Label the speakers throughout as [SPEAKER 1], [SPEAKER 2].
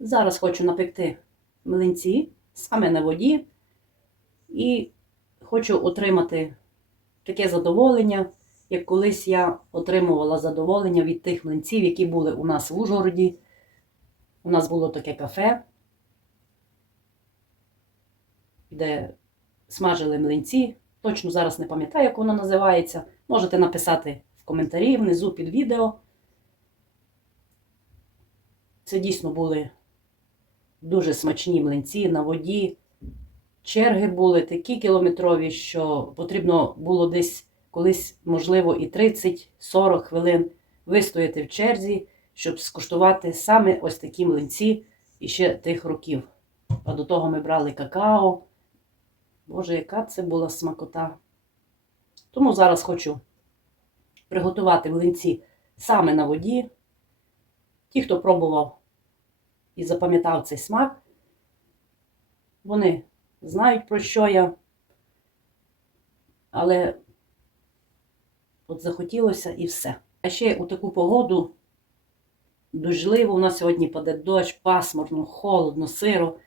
[SPEAKER 1] Зараз хочу напекти млинці саме на воді і хочу отримати таке задоволення, як колись я отримувала задоволення від тих млинців, які були у нас в Ужгороді. У нас було таке кафе, де смажили млинці. Точно зараз не пам'ятаю, як воно називається. Можете написати в коментарі внизу під відео. Це дійсно були дуже смачні млинці на воді. Черги були такі кілометрові, що потрібно було десь колись, можливо, і 30-40 хвилин вистояти в черзі, щоб скуштувати саме ось такі млинці і ще тих років. А до того ми брали какао. Боже, яка це була смакота. Тому зараз хочу приготувати млинці саме на воді. Ті, хто пробував і запам'ятав цей смак, вони знають, про що я. Але от захотілося і все. А ще у таку погоду дожливо, у нас сьогодні паде дощ, пасмурно, холодно, сиро.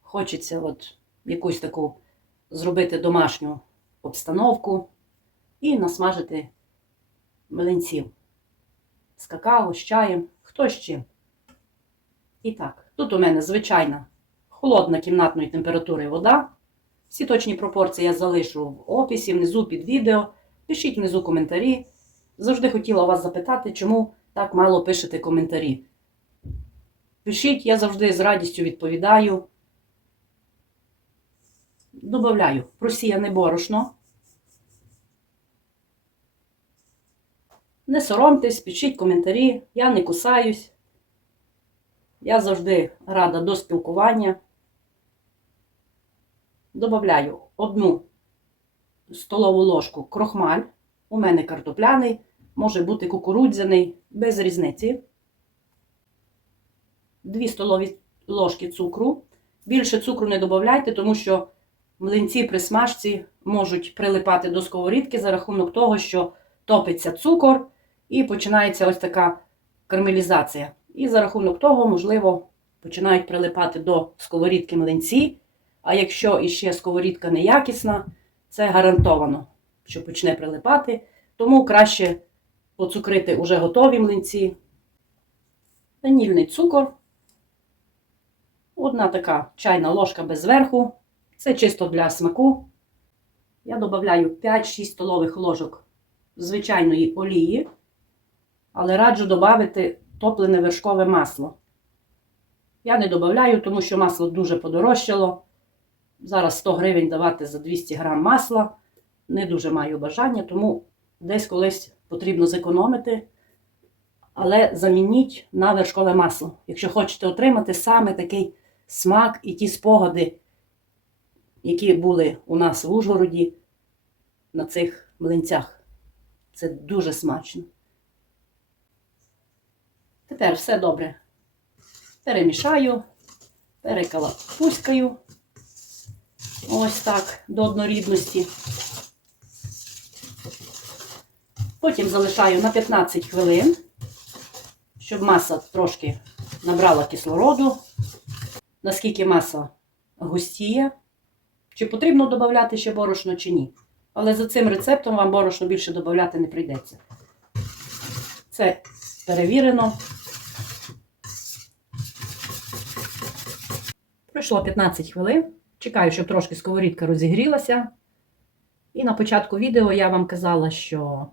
[SPEAKER 1] Хочеться от якусь таку зробити домашню обстановку і насмажити млинців з какао, з чаєм, хто з чим. І так, тут у мене звичайна холодна кімнатної температури вода. Всі точні пропорції я залишу в описі, внизу під відео. Пишіть внизу коментарі. Завжди хотіла вас запитати, чому так мало пишете коментарі. Пишіть, я завжди з радістю відповідаю. Добавляю просіяне борошно. Не соромтесь, пишіть коментарі, я не кусаюсь. Я завжди рада до спілкування. Добавляю одну столову ложку крохмаль. У мене картопляний, може бути кукурудзяний, без різниці. Дві столові ложки цукру. Більше цукру не додавайте, тому що млинці при смажці можуть прилипати до сковорідки за рахунок того, що топиться цукор і починається ось така кармелізація. І за рахунок того, можливо, починають прилипати до сковорідки млинці. А якщо іще сковорідка неякісна, це гарантовано, що почне прилипати. Тому краще поцукрити уже готові млинці. Ванільний цукор. Одна така чайна ложка без верху. Це чисто для смаку. Я додаю 5-6 столових ложок звичайної олії, але раджу додати топлене вершкове масло. Я не додаю, тому що масло дуже подорожчало. Зараз 100 гривень давати за 200 грам масла. Не дуже маю бажання, тому десь колись потрібно зекономити. Але замініть на вершкове масло. Якщо хочете отримати саме такий смак і ті спогади, які були у нас в Ужгороді на цих млинцях. Це дуже смачно. Тепер все добре. Перемішаю, перекалапуськаю. Ось так, до однорідності. Потім залишаю на 15 хвилин, щоб маса трошки набрала кислороду. Наскільки маса густіє, чи потрібно додати ще борошно, чи ні. Але за цим рецептом вам борошно більше додати не прийдеться. Це перевірено. Пройшло 15 хвилин. Чекаю, щоб трошки сковорідка розігрілася. І на початку відео я вам казала, що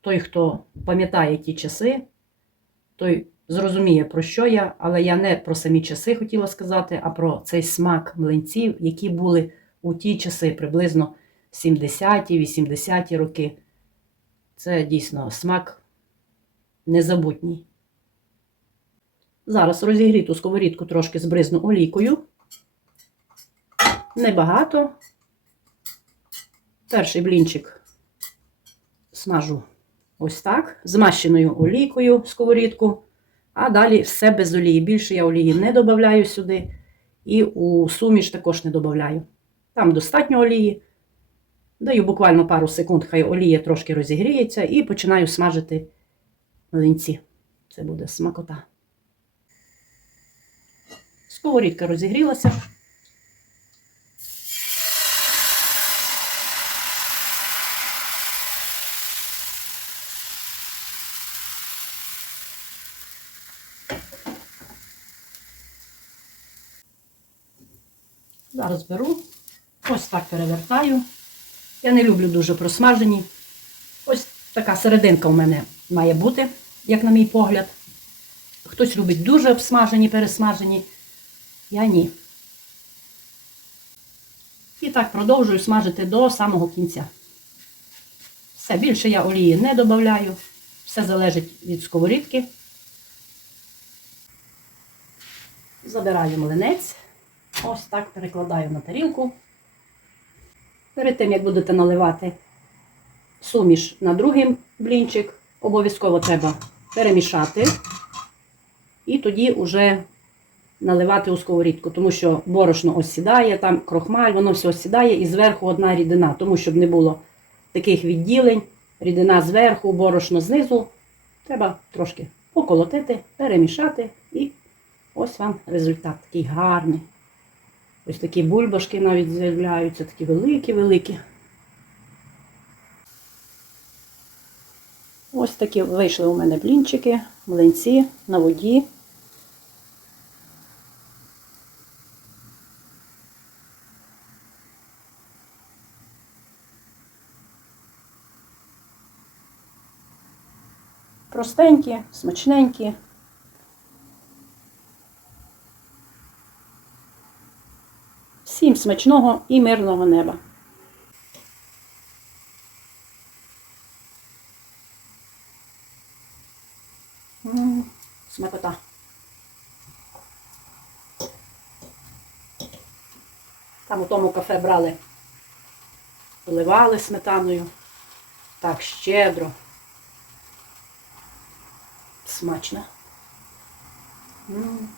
[SPEAKER 1] той, хто пам'ятає ті часи, той зрозуміє, про що я, але я не про самі часи хотіла сказати, а про цей смак млинців, які були у ті часи, приблизно 70-ті, 80-ті роки. Це дійсно смак незабутній. Зараз розігріту сковорідку трошки збризну олійкою. Небагато. Перший блінчик смажу ось так, змащеною олійкою сковорідку, а далі все без олії. Більше я олії не додаю сюди, і у суміш також не додаю. Там достатньо олії. Даю буквально пару секунд, хай олія трошки розігріється, і починаю смажити млинці. Це буде смакота. Сковорідка розігрілася. Зараз беру, ось так перевертаю. Я не люблю дуже просмажені. Ось така серединка у мене має бути, як на мій погляд. Хтось любить дуже обсмажені, пересмажені. Я ні. І так продовжую смажити до самого кінця. Все, більше я олії не додаю. Все залежить від сковорідки. Забираю млинець. Ось так перекладаю на тарілку. Перед тим, як будете наливати суміш на другий блінчик, обов'язково треба перемішати. І тоді вже наливати у сковорідку, тому що борошно осідає, там крохмаль, воно все осідає і зверху одна рідина, тому щоб не було таких відділень, рідина зверху, борошно знизу. Треба трошки поколотити, перемішати і ось вам результат такий гарний. Ось такі бульбашки навіть з'являються, такі великі-великі. Ось такі вийшли у мене блінчики, млинці на воді. Простенькі, смачненькі. Всім смачного і мирного неба. М, Смакота. Там у тому кафе брали, поливали сметаною. Так щедро. Смачно. М.